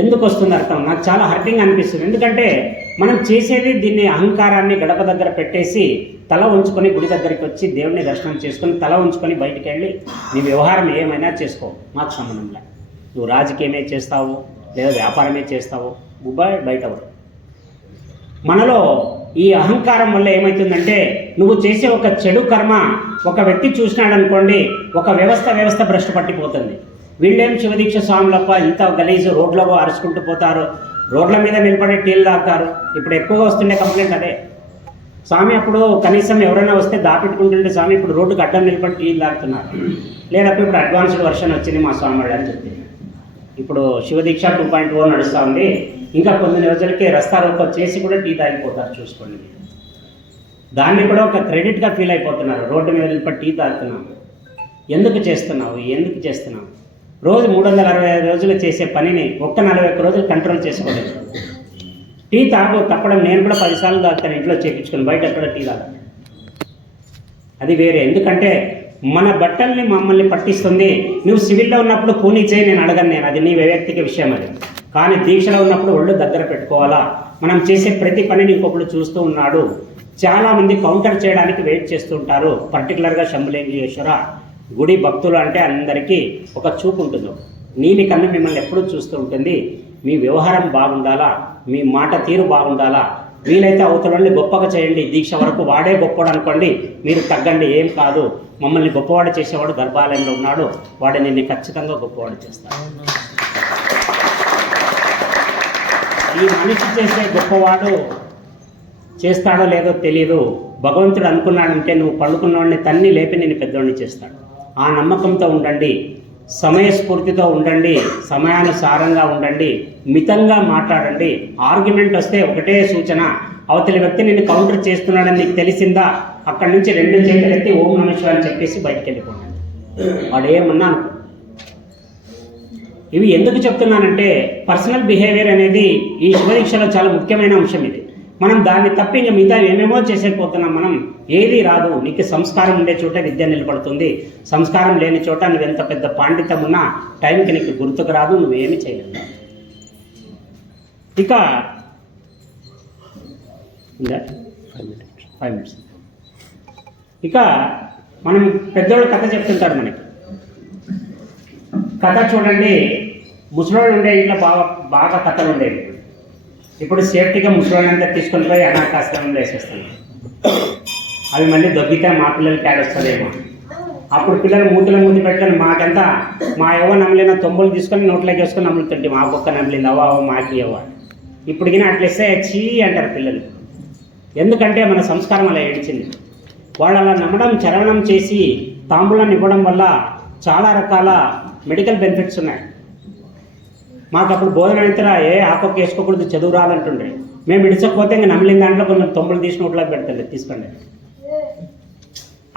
ఎందుకు వస్తుంది అర్థం నాకు చాలా హర్టింగ్ అనిపిస్తుంది. ఎందుకంటే మనం చేసేది దీన్ని అహంకారాన్ని గడప దగ్గర పెట్టేసి తల ఉంచుకొని గుడి దగ్గరికి వచ్చి దేవుడిని దర్శనం చేసుకొని తల ఉంచుకొని బయటికి వెళ్ళి నీ వ్యవహారం ఏమైనా చేసుకో, మాకు సంబంధం లేదు. నువ్వు రాజకీయమే చేస్తావు లేదా వ్యాపారమే చేస్తావు, బయట మనలో ఈ అహంకారం వల్ల ఏమవుతుందంటే, నువ్వు చేసే ఒక చెడు కర్మ ఒక వ్యక్తి చూసినాడు అనుకోండి, ఒక వ్యవస్థ భ్రష్టు పట్టిపోతుంది. వీళ్ళేం శివదీక్ష స్వాములప్ప ఇంత గలీజు, రోడ్లో అరుచుకుంటూ పోతారు, రోడ్ల మీద నిలబడి టీలు తాగుతారు. ఇప్పుడు ఎక్కువగా వస్తుండే కంప్లైంట్ అదే. స్వామి అప్పుడు కనీసం ఎవరైనా వస్తే దాపెట్టుకుంటుంటే, స్వామి ఇప్పుడు రోడ్డుకు అడ్డం నిలబడి టీలు తాగుతున్నారు, లేదా ఇప్పుడు అడ్వాన్స్డ్ వర్షన్ వచ్చింది మా స్వామి వాళ్ళు అని చెప్పింది. ఇప్పుడు శివదీక్ష 2.0 నడుస్తూ ఉంది. ఇంకా కొన్ని రోజులకి రస్తా రోకో చేసి కూడా టీ తాగిపోతారు చూసుకోండి. దాన్ని కూడా ఒక క్రెడిట్గా ఫీల్ అయిపోతున్నారు. రోడ్డు మీద నిలబడి టీ తాగుతున్నావు, ఎందుకు చేస్తున్నావు? రోజు 365 రోజులు చేసే పనిని ఒక్క 41 రోజులు కంట్రోల్ చేసుకోలేదు. టీ తప్పడం నేను కూడా 10 సార్లు తాగుతాను ఇంట్లో చేయించుకొని, బయట ఎక్కడ టీ తాగుతాను. అది వేరే. ఎందుకంటే మన బట్టల్ని మమ్మల్ని పట్టిస్తుంది. నువ్వు సివిల్లో ఉన్నప్పుడు కూనీ చేయి, నేను అడగను, అది నీ వ్యక్తిగత విషయం. అది కానీ దీక్షలో ఉన్నప్పుడు ఒళ్ళు దగ్గర పెట్టుకోవాలా. మనం చేసే ప్రతి పనిని ఇంకొకరు చూస్తూ ఉన్నాడు. చాలామంది కౌంటర్ చేయడానికి వెయిట్ చేస్తూ ఉంటారు. పర్టికులర్గా శంభులింగేశ్వర గుడి భక్తులు అంటే అందరికీ ఒక చూపు ఉంటుంది. నీలి కన్ను మిమ్మల్ని ఎప్పుడూ చూస్తూ ఉంటుంది. మీ వ్యవహారం బాగుండాలా, మీ మాట తీరు బాగుండాలా, వీలైతే అవతలని గొప్పగా చేయండి. దీక్ష వరకు వాడే గొప్పవాడు అనుకోండి, మీరు తగ్గండి, ఏం కాదు. మమ్మల్ని గొప్పవాడు చేసేవాడు గర్భాలయంలో ఉన్నాడు, వాడు నిన్ను ఖచ్చితంగా గొప్పవాడు చేస్తాడు. ఈ మనిషి చేసే గొప్పవాడు చేస్తాడో లేదో తెలియదు. భగవంతుడు అనుకున్నాడంటే నువ్వు పడుకున్నవాడిని తన్ని లేపి నేను పెద్దవాడిని చేస్తాడు. ఆ నమ్మకంతో ఉండండి, సమయస్ఫూర్తితో ఉండండి, సమయానుసారంగా ఉండండి, మితంగా మాట్లాడండి. ఆర్గ్యుమెంట్ వస్తే ఒకటే సూచన, అవతలి వ్యక్తి నిన్ను కౌంటర్ చేస్తున్నాడని నీకు తెలిసిందా, అక్కడి నుంచి 2 చేతులు ఎత్తి ఓం నమః శివాయ అని చెప్పేసి బయటికి వెళ్ళిపోండి. వాడు ఏమన్నా అనుకో. ఇవి ఎందుకు చెప్తున్నానంటే పర్సనల్ బిహేవియర్ అనేది ఈ శివదీక్షలో చాలా ముఖ్యమైన అంశం. ఇది మనం దాన్ని తప్పి ఇంకా మిగతా ఏమేమో చేసేకపోతున్నాం. మనం ఏది రాదు. నీకు సంస్కారం ఉండే చోట విద్య నిలబడుతుంది, సంస్కారం లేని చోట నువ్వు ఎంత పెద్ద పాండిత్యం ఉన్నా టైంకి నీకు గుర్తుకు రాదు, నువ్వేమీ చేయలేవు. ఇక 5 minutes. ఇక మనం పెద్దోళ్ళు కథ చెప్తుంటారు. మనకి కథ చూడండి, ముసలోళ్ళు ఉండే ఇంట్లో బాగా కథలు ఉండేవి. ఇప్పుడు సేఫ్టీగా ముసలోళ్ళంతా తీసుకొని పోయి అనాథాశ్రమంలో వేసేస్తాను. అవి మళ్ళీ దొబ్బితే మా పిల్లలకి ఆడొస్తుందేమో. అప్పుడు పిల్లలు మూతి పెట్టుకొని మాకంతా మా ఎవ్వ నమ్మలేన తొమ్ములు తీసుకొని నోట్లోకి వేసుకొని నమ్ములుతుంటే మా బొక్క నమ్మలేదు, అవ్వ మాకి అవ్వ. ఇప్పటికినా అట్లేస్తే చీ అంటారు పిల్లలు. ఎందుకంటే మన సంస్కారం అలా ఏడ్చింది. వాళ్ళు అలా నమ్మడం, చరవణం చేసి తాంబూలాన్ని ఇవ్వడం వల్ల చాలా రకాల మెడికల్ బెనిఫిట్స్ ఉన్నాయి. మాకు అప్పుడు బోధన అంతరా ఆకొక్క వేసుకోకూడదు, చదువు రాలంటుండే. మేము విడిచకపోతే ఇంకా నమ్మలేని దాంట్లో కొంచెం తొమ్ములు తీసి నోట్లోకి పెడతాడు, తీసుకోండి.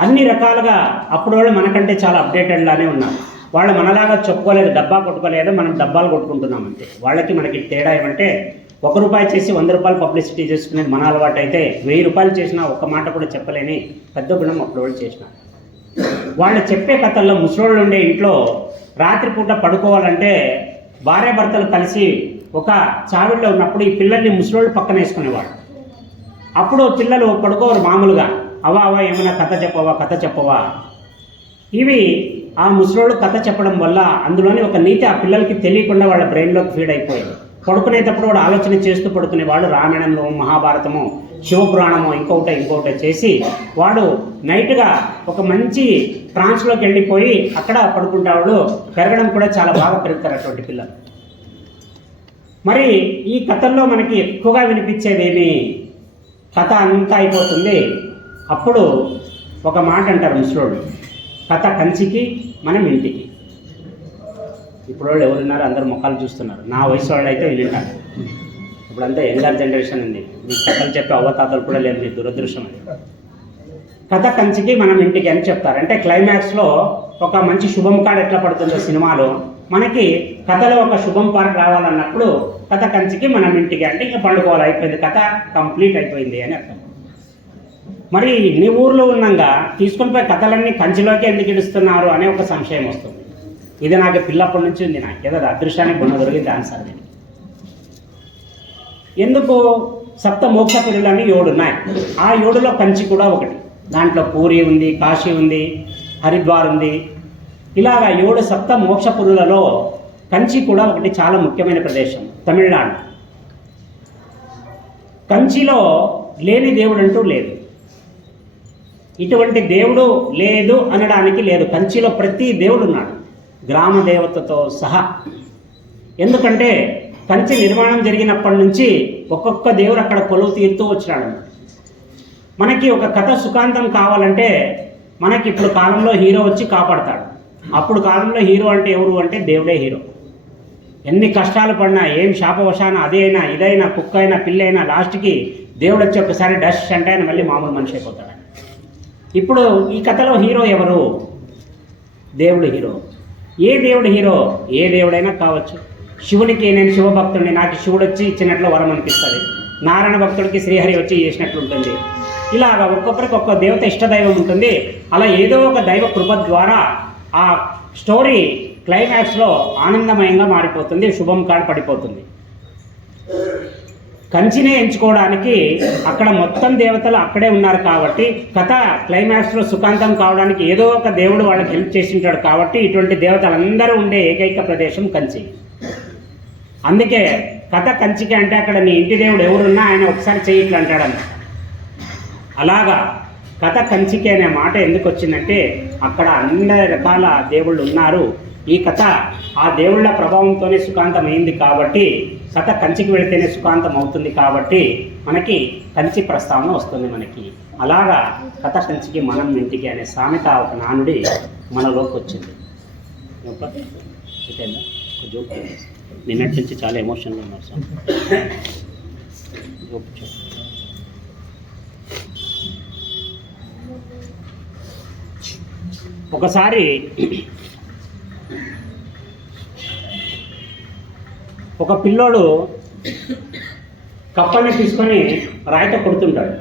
అన్ని రకాలుగా అప్పుడు వాళ్ళు మనకంటే చాలా అప్డేటెడ్లానే ఉన్నారు. వాళ్ళు మనలాగా చెప్పుకోలేదు, డబ్బా కొట్టుకోలేదు, మనం డబ్బాలు కొట్టుకుంటున్నాం అంతే. వాళ్ళకి మనకి తేడా ఏమంటే ₹1 చేసి ₹100 పబ్లిసిటీ చేసుకునేది మన అలవాటు అయితే, ₹1000 చేసినా ఒక్క మాట కూడా చెప్పలేని పెద్ద గుణం అప్పుడు వాళ్ళు చేసినారు. వాళ్ళు చెప్పే కథల్లో ముసలోళ్ళు ఉండే ఇంట్లో రాత్రిపూట పడుకోవాలంటే భార్యాభర్తలు కలిసి ఒక చావిడిలో ఉన్నప్పుడు ఈ పిల్లల్ని ముసలోళ్ళు పక్కన వేసుకునేవాడు. అప్పుడు పిల్లలు పడుకోరు మామూలుగా, అవ్వ ఏమైనా కథ చెప్పవా. ఇవి ఆ ముసలోళ్ళు కథ చెప్పడం వల్ల అందులోని ఒక నీతి ఆ పిల్లలకి తెలియకుండా వాళ్ళ బ్రెయిన్లోకి ఫీడ్ అయిపోయింది. పడుకునేటప్పుడు వాడు ఆలోచన చేస్తూ పడుకునేవాడు. రామాయణంలో, మహాభారతమో, శివపురాణమో ఇంకొకటి చేసి వాడు నైట్గా ఒక మంచి ట్రాన్స్లోకి వెళ్ళిపోయి అక్కడ పడుకుంటాడు. పెరగడం కూడా చాలా బాగా పెరుగుతారు అటువంటి పిల్లలు. మరి ఈ కథల్లో మనకి ఎక్కువగా వినిపించేదేమి, కథ అంతా అయిపోతుంది. అప్పుడు ఒక మాట అంటారు ముసలోళ్ళు, కథ కంచికి మనం ఇంటికి. ఇప్పుడు వాళ్ళు ఎవరున్నారు, అందరు ముఖాలు చూస్తున్నారు. నా వయసు వాళ్ళు అయితే వింటారు. ఇప్పుడంతా యంగర్ జనరేషన్ ఉంది, మీకు కథలు చెప్పే అవతాతలు కూడా లేదు, మీ దురదృష్టం అది. కథ కంచికి మనం ఇంటికి అని చెప్తారు. అంటే క్లైమాక్స్లో ఒక మంచి శుభం కార్డ్ ఎట్లా పడుతుందో సినిమాలో, మనకి కథలో ఒక శుభం పార్ట్ రావాలన్నప్పుడు కథ కంచికి మనం ఇంటికి అంటే ఇంకా పండుకోవాలి, అయిపోయింది, కథ కంప్లీట్ అయిపోయింది అని అర్థం. మరి నీ ఊర్లో ఉన్నాగా తీసుకొని పోయి కథలన్నీ కంచిలోకి ఎందుకు ఇడుస్తున్నారు అనే ఒక సంశయం వస్తుంది. ఇది నాకు పిల్లప్పటి నుంచి ఉంది. నాకు ఏదో అదృష్టానికి గుణ దొరికింది ఆన్సర్. నేను ఎందుకు సప్త మోక్షపురులు అని 7 ఉన్నాయి. ఆ 7లో కంచి కూడా ఒకటి. దాంట్లో పూరి ఉంది, కాశీ ఉంది, హరిద్వార్ ఉంది. ఇలాగా 7 సప్త మోక్షపురులలో కంచి కూడా ఒకటి చాలా ముఖ్యమైన ప్రదేశం, తమిళనాడు. కంచిలో లేని దేవుడు అంటూ లేదు. ఇటువంటి దేవుడు లేదు అనడానికి లేదు. కంచిలో ప్రతి దేవుడు ఉన్నాడు, గ్రామ దేవతతో సహా. ఎందుకంటే కంచి నిర్మాణం జరిగినప్పటి నుంచి ఒక్కొక్క దేవుడు అక్కడ కొలువు తీరుతూ వచ్చినాడు. మనకి ఒక కథ సుఖాంతం కావాలంటే మనకి ఇప్పుడు కాలంలో హీరో వచ్చి కాపాడతాడు. అప్పుడు కాలంలో హీరో అంటే ఎవరు అంటే దేవుడే హీరో. ఎన్ని కష్టాలు పడినా, ఏం శాపవశాన అదైనా ఇదైనా కుక్క అయినా పిల్లి అయినా లాస్ట్కి దేవుడు వచ్చి ఒకసారి డష్ అంటే ఆయన మళ్ళీ మామూలు మనిషి అయిపోతాడు. ఇప్పుడు ఈ కథలో హీరో ఎవరు? దేవుడు హీరో. ఏ దేవుడు హీరో? ఏ దేవుడైనా కావచ్చు. శివునికి నేను శివభక్తుడిని, నాకు శివుడు వచ్చి ఇచ్చినట్లు వరం అనిపిస్తుంది. నారాయణ భక్తుడికి శ్రీహరి వచ్చి చేసినట్లు ఉంటుంది. ఇలాగా ఒక్కొక్కరికి ఒక్కొక్క దేవత ఇష్టదైవం ఉంటుంది. అలా ఏదో ఒక దైవ కృప ద్వారా ఆ స్టోరీ క్లైమాక్స్లో ఆనందమయంగా మారిపోతుంది, శుభం కార్డ్ పడిపోతుంది. కంచినే ఎంచుకోవడానికి అక్కడ మొత్తం దేవతలు అక్కడే ఉన్నారు కాబట్టి కథ క్లైమాక్స్లో సుఖాంతం కావడానికి ఏదో ఒక దేవుడు వాళ్ళకి హెల్ప్ చేసి ఉంటాడు కాబట్టి ఇటువంటి దేవతలందరూ ఉండే ఏకైక ప్రదేశం కంచి. అందుకే కథ కంచికి అంటే అక్కడ నీ ఇంటి దేవుడు ఎవరున్నా ఆయన ఒకసారి చెయ్యి ఇట్లా అంటాడన్న. అలాగా కథ కంచికి అనే మాట ఎందుకు వచ్చిందంటే అక్కడ అన్ని రకాల దేవుళ్ళు ఉన్నారు. ఈ కథ ఆ దేవుళ్ళ ప్రభావంతోనే సుఖాంతం అయింది కాబట్టి కథ కంచికి వెళితేనే సుఖాంతం అవుతుంది కాబట్టి మనకి కంచి ప్రస్తావన వస్తుంది మనకి. అలాగా కథ కంచికి మనం ఇంటికి అనే సామెత ఒక నానుడి మనలోకి వచ్చింది. నిన్నటి నుంచి చాలా ఎమోషన్గా ఉన్నారు సార్. ఒకసారి ఒక పిల్లోడు కప్పల్ని తీసుకొని రాయితో కొడుతుంటాడు.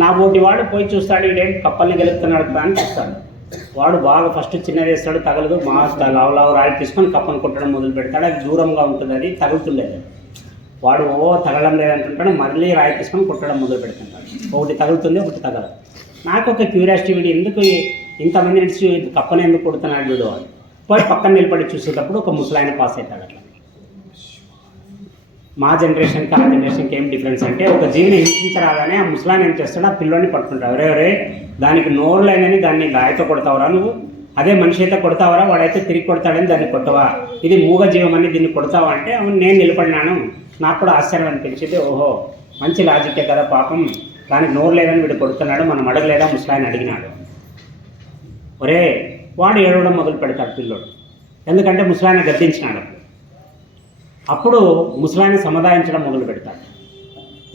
నా బోటి వాడు పోయి చూస్తాడు, ఇదేంటి కప్పల్ని గెలుపుతున్నాడు కదా అని చూస్తాడు. వాడు బాగా ఫస్ట్ చిన్నది వేస్తాడు, తగలదు. లావు లావు రాయి తీసుకొని కప్పని కొట్టడం మొదలు పెడతాడు. అది దూరంగా ఉంటుంది, అది తగులుతుండేది. వాడు తగలడం లేదంటుంటాడు, మళ్ళీ రాయి తీసుకొని కొట్టడం మొదలు పెడుతుంటాడు. ఒకటి తగులుతుంది, ఒకటి తగలదు. నాకు ఒక క్యూరియాసిటీ, వీడు ఎందుకు ఇంతమంది నిడిచి కప్పని ఎందుకు కొడుతున్నాడు వీడు అని పోయి పక్కన నిలబడి చూసేటప్పుడు ఒక ముసలాయన పాస్ అవుతాడు. అట్లా మా జనరేషన్కి ఆ జనరేషన్కి ఏం డిఫరెన్స్ అంటే ఒక జీవిని హింసించరాగానే ఆ ముసలాయన ఏం చేస్తాడు, ఆ పిల్లోని పట్టుకుంటాడు. ఎవరే దానికి నోరు లేదని దాన్ని గాయతో కొడతావరా నువ్వు? అదే మనిషి అయితే కొడతావరా? వాడైతే తిరిగి కొడతాడని దాన్ని కొట్టవా? ఇది మూగ జీవం అని దీన్ని కొడతావా అంటే అవును నేను నిలబడినాను. నాకు కూడా ఆశ్చర్యం అనిపించింది. ఓహో మంచి లాజిక్కే కదా, పాపం దానికి నోరు లేదని వీడు కొడుతున్నాడు, మనం అడగలేదా ముసలాయన అడిగినాడు. ఒరే వాడు ఏడవడం మొదలు పెడతాడు పిల్లోడు, ఎందుకంటే ముసలాయన గద్దించినాడు. అప్పుడు ముసలాయన సమాధానించడం మొదలు పెడతాడు.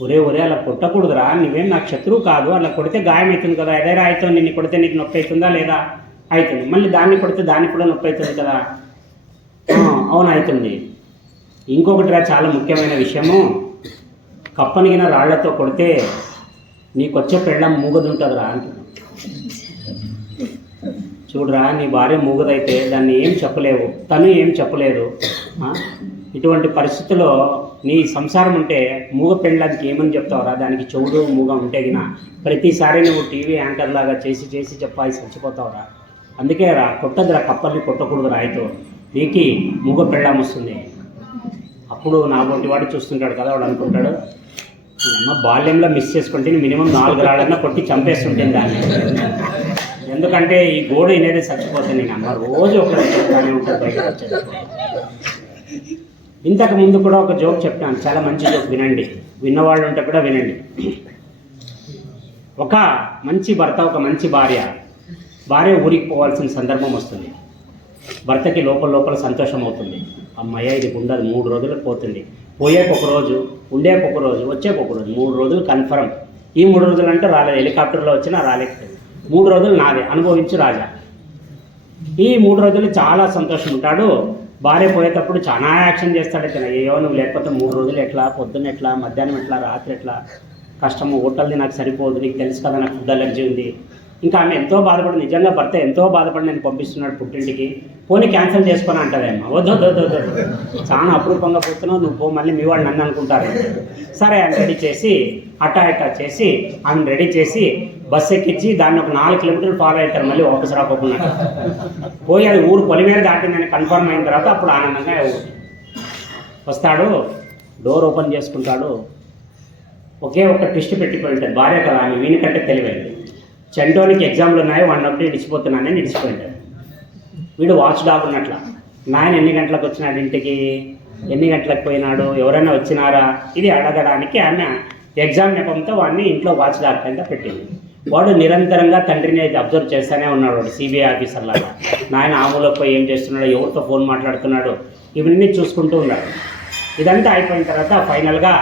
ఒరే ఒరే అలా కొట్టకూడదురా, నువ్వేం నాకు శత్రువు కాదు, అలా కొడితే గాయం అవుతుంది కదా. ఏదైనా అవుతుంది, నిన్ను కొడితే నీకు నొప్పి అవుతుందా లేదా? అవుతుంది. మళ్ళీ దాన్ని కొడితే దానికి కూడా నొప్పి అవుతుంది కదా. అవును అవుతుంది. ఇంకొకటిరా చాలా ముఖ్యమైన విషయము, కప్పనిగిన రాళ్లతో కొడితే నీకొచ్చే పెళ్ళం మూగదుంటుందిరా అంటున్నాడు. చూడరా నీ భార్య మూగదైతే దాన్ని ఏం చెప్పలేవు, తను ఏం చెప్పలేదు. ఇటువంటి పరిస్థితుల్లో నీ సంసారం ఉంటే మూగ పెళ్ళడానికి ఏమని చెప్తావురా? దానికి చెవుడు మూగ ఉంటే గిన ప్రతిసారి నువ్వు టీవీ యాంకర్ లాగా చేసి చేసి చెప్పాలి, చచ్చిపోతావురా. అందుకే రా కొట్టదురా, కప్పల్ని కొట్టకూడదు రాయితో, నీకు మూగ పెళ్ళం వస్తుంది. అప్పుడు నా వంటి వాడు చూస్తుంటాడు కదా, వాడు అనుకుంటాడు అమ్మ బాల్యంలో మిస్ చేసుకుంటే మినిమం 4 రాళ్ళన్నా కొట్టి చంపేస్తుంటుంది దాన్ని. ఎందుకంటే ఈ గోడ అనేది చచ్చిపోతుంది. నేను అమ్మ రోజు ఒకటి ఉంటుంది బయటకు వచ్చేది. ఇంతకు ముందు కూడా ఒక జోక్ చెప్పాను, చాలా మంచి జోక్, వినండి. విన్నవాళ్ళు ఉంటే కూడా వినండి. ఒక మంచి భర్త, ఒక మంచి భార్య ఊరికి పోవాల్సిన సందర్భం వస్తుంది. భర్తకి లోపల సంతోషం అవుతుంది. అమ్మయ్య ఇది ఉండదు, 3 రోజులకు పోతుంది. పోయేక ఒక రోజు, ఉండేక ఒక రోజు, వచ్చేక ఒక రోజు, 3 రోజులు కన్ఫర్మ్. ఈ 3 రోజులు అంటే రాలేదు, హెలికాప్టర్లో వచ్చినా రాలేకపోయింది. 3 రోజులు నాదే, అనుభవించు రాజా. ఈ 3 రోజులు చాలా సంతోషం ఉంటాడు. భార్య పోయేటప్పుడు చాలా యాక్షన్ చేస్తాడు. అయ్యో నువ్వు లేకపోతే 3 రోజులు ఎట్లా, పొద్దున్న ఎట్లా, మధ్యాహ్నం ఎట్లా, రాత్రి ఎట్లా, కష్టము, హోటల్ది నాకు సరిపోదు, నీకు తెలుసు కదా నాకు ఫుడ్ అలర్జీ ఉంది. ఇంకా ఆమె ఎంతో బాధపడి, నిజంగా భర్త ఎంతో బాధపడి నేను పంపిస్తున్నాడు పుట్టింటికి, పోనీ క్యాన్సిల్ చేసుకొని అంటదేమో. వద్దు చాలా అపురూపంగా పోతున్నావు నువ్వు పో, మళ్ళీ మీ వాళ్ళు నన్ను అనుకుంటారు. సరే ఆయన రెడీ చేసి అట్టా చేసి ఆమె రెడీ చేసి బస్సు ఎక్కించి దాన్ని ఒక 4 కిలోమీటర్లు ఫాలో అవుతారు. మళ్ళీ వాపసు రాకుండా పోయి అది ఊరు పొలిమేర దాటిందని కన్ఫర్మ్ అయిన తర్వాత అప్పుడు ఆనందంగా వస్తాడు. డోర్ ఓపెన్ చేసుకుంటాడు. ఒకే ఒక ట్విస్ట్ పెట్టిపోయి ఉంటుంది. భార్య కదా ఆమె వీనికంటే తెలివైంది. చెంటోనికి ఎగ్జామ్లు ఉన్నాయి, వాడిని ఒకటి ఇడిచిపోతున్నానని ఇడిచిపోయింటాడు. వీడు వాచ్ డాగ్ ఉన్నట్ల, నాయన ఎన్ని గంటలకు వచ్చినాడు ఇంటికి, ఎన్ని గంటలకు పోయినాడు, ఎవరైనా వచ్చినారా, ఇది అడగడానికి ఆమె ఎగ్జామ్ నెపంతో వాడిని ఇంట్లో వాచ్ డాగ్ కింద పెట్టింది. వాడు నిరంతరంగా తండ్రిని అబ్జర్వ్ చేస్తూనే ఉన్నాడు. వాడు సిబిఐ ఆఫీసర్ లాగా, నాయన ఆములోకి పోయి ఏం చేస్తున్నాడు, ఎవరితో ఫోన్ మాట్లాడుతున్నాడు, ఇవన్నీ చూసుకుంటూ ఉన్నాడు. ఇదంతా అయిపోయిన తర్వాత ఫైనల్గా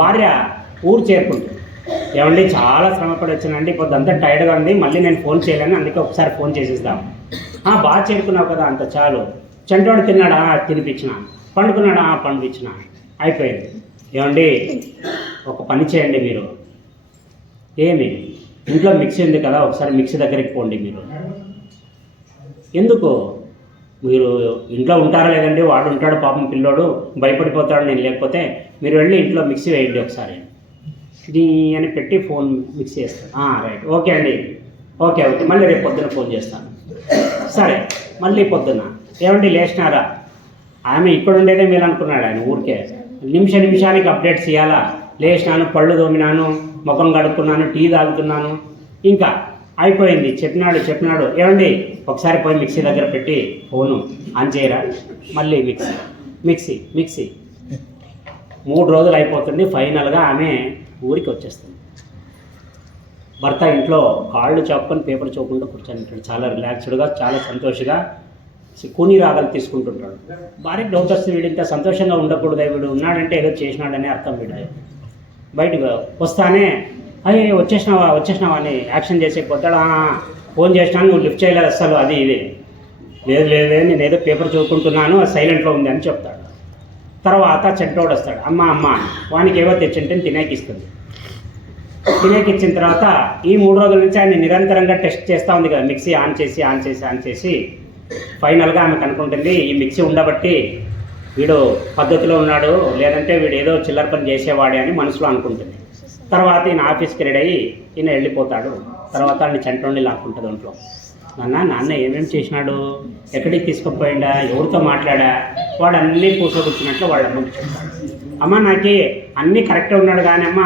భార్య ఊరు చేరుకుంటుంది. ఏమండి చాలా శ్రమపడి వచ్చానండి, పొద్దంతా టైర్డ్గా ఉంది, మళ్ళీ నేను ఫోన్ చేయలేను, అందుకే ఒకసారి ఫోన్ చేసేద్దాం. బాగా చేరుకున్నావు కదా, అంత చాలు. చెంటోడు తిన్నాడా, తినిపించిన. పండుకున్నాడా, పండుపించిన. అయిపోయింది. ఏమండి ఒక పని చేయండి మీరు, ఏమి ఇంట్లో మిక్సీ ఉంది కదా, ఒకసారి మిక్సీ దగ్గరికి పోండి మీరు. ఎందుకు? మీరు ఇంట్లో ఉంటారా లేదండి, వాడు ఉంటాడు పాపం పిల్లోడు భయపడిపోతాడు నేను లేకపోతే, మీరు వెళ్ళి ఇంట్లో మిక్సీ వేయండి ఒకసారి ఇది అని పెట్టి ఫోన్ మిక్సీ వేస్తాను. రైట్, ఓకే అండి, ఓకే ఓకే, మళ్ళీ రేపు పొద్దున్న ఫోన్ చేస్తాను. సరే, మళ్ళీ పొద్దున్న ఏమండి లేచినారా? ఆమె ఇక్కడ ఉండేదే మీరు అనుకున్నాడు ఆయన, ఊరికే నిమిషానికి అప్డేట్స్ ఇవ్వాలా. లేచినాను, పళ్ళు తోమినాను, ముఖం కడుక్కున్నాను, టీ తాగుతున్నాను, ఇంకా అయిపోయింది. చెప్పినాడు ఏమండి ఒకసారి పోయి మిక్సీ దగ్గర పెట్టి ఫోను ఆన్ చేయరా. మళ్ళీ మిక్సీ 3 రోజులు అయిపోతుంది. ఫైనల్గా ఆమె ఊరికి వచ్చేస్తుంది. భర్త ఇంట్లో కాళ్ళు చాపుకొని పేపర్ చూపుకుంటూ కూర్చొని ఉంటాడు. చాలా రిలాక్స్డ్గా, చాలా సంతోషంగా కూని రాగాలు తీసుకుంటుంటాడు. భార్యకి డౌట్ వస్తుంది, వీడు ఇంత సంతోషంగా ఉండకూడదు, వీడు ఉన్నాడంటే ఏదో చేసినాడనే అర్థం. వీడు బయటకు వస్తానే అయ్యే వచ్చేసినావా అని యాక్షన్ చేసేకపోతాడు. ఫోన్ చేసినాను, నువ్వు లిఫ్ట్ చేయలేదు అసలు, అది ఇది. లేదు నేను ఏదో పేపర్ చదువుకుంటున్నాను, అది సైలెంట్లో ఉంది అని చెప్తాడు. తర్వాత చెంటోడు వస్తాడు, అమ్మ వానికి ఏవో తెచ్చింటే తినేకిస్తుంది. తినేకిచ్చిన తర్వాత ఈ 3 రోజుల నుంచి ఆయన నిరంతరంగా టెస్ట్ చేస్తూ ఉంది కదా, మిక్సీ ఆన్ చేసి ఫైనల్గా ఆమెకు అనుకుంటుంది ఈ మిక్సీ ఉండబట్టి వీడు పద్ధతిలో ఉన్నాడు, లేదంటే వీడు ఏదో చిల్లర పని చేసేవాడే అని మనసులో అనుకుంటుంది. తర్వాత ఈయన ఆఫీస్కి రెడీ అయ్యి ఈయన వెళ్ళిపోతాడు. తర్వాత ఆయన చెంటోడిని లాక్కుంటుంది ఒంట్లో. నాన్న ఏమేమి చేసినాడు, ఎక్కడికి తీసుకుపోయిండా, ఎవరితో మాట్లాడా, వాడు అన్నీ కూర్చోబుచ్చినట్లు వాళ్ళ అమ్మకి చెప్తాడు. అమ్మ నాకు అన్నీ కరెక్టే ఉన్నాడు కానీ అమ్మ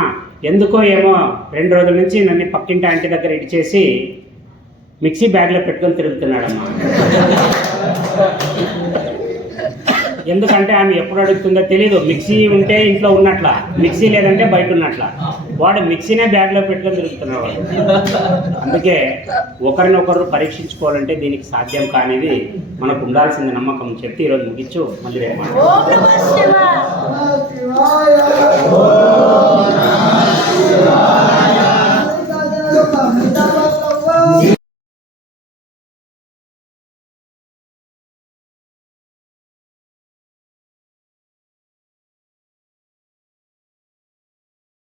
ఎందుకో ఏమో 2 రోజుల నుంచి నన్ను పక్కింటి ఆంటీ దగ్గర ఇడిచేసి మిక్సీ బ్యాగ్లో పెట్టుకొని తిరుగుతున్నాడమ్మా. ఎందుకంటే ఆమె ఎప్పుడు అడుగుతుందో తెలియదు. మిక్సీ ఉంటే ఇంట్లో ఉన్నట్ల, మిక్సీ లేదంటే బయట ఉన్నట్ల. వాడు మిక్సీనే బ్యాగ్లో పెట్టుకొని తిరుగుతున్నాడు. అందుకే ఒకరినొకరు పరీక్షించుకోవాలంటే దీనికి సాధ్యం కానిది మనకు ఉండాల్సిన నమ్మకం చెప్పి ఈరోజు ముగించు. మళ్ళీ రేపు